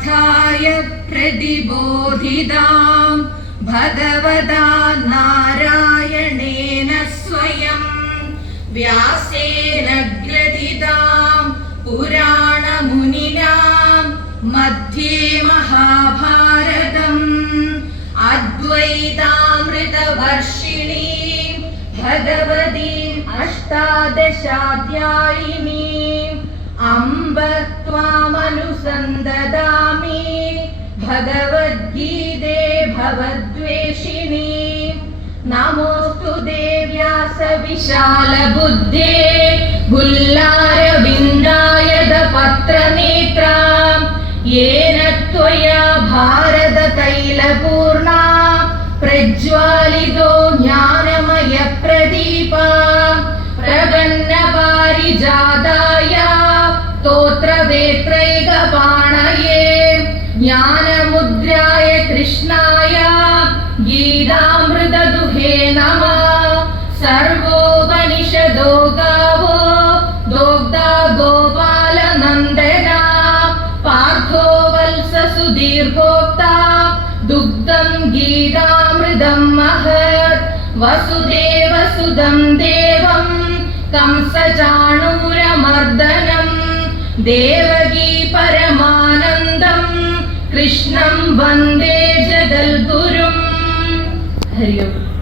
उत्थाय प्रतिबोधिताम् भगवता नारायणेन स्वयं व्यासेन ग्रथिताम् पुराणमुनिनाम् मध्ये महाभारतम् अद्वैतामृतवर्षिणी भगवतीम् अष्टादशाध्यायिनी अम्ब त्वामनुसन्ददा भगवद्गीते भवद्वेषिणि नमोऽस्तु देव्यास विशालबुद्धे गुल्लारविन्दाय दपत्रनेत्राम् येन त्वया भारततैलपूर्णा प्रज् സർവോപനിഷദോ ഗാവോ ദോഗ്ധ ഗോപാല നന്ദന പാർത്ഥോ വത്സ സുദീർഭോക്ത ദുഗ്ധം ഗീതാമൃതം മഹത് വസുദേവ സുതം ദേവം कंसचाणूरमर्दनम् देवकी परमानन्दम् कृष्णं वन्दे जगद्गुरुम् हरि ओम्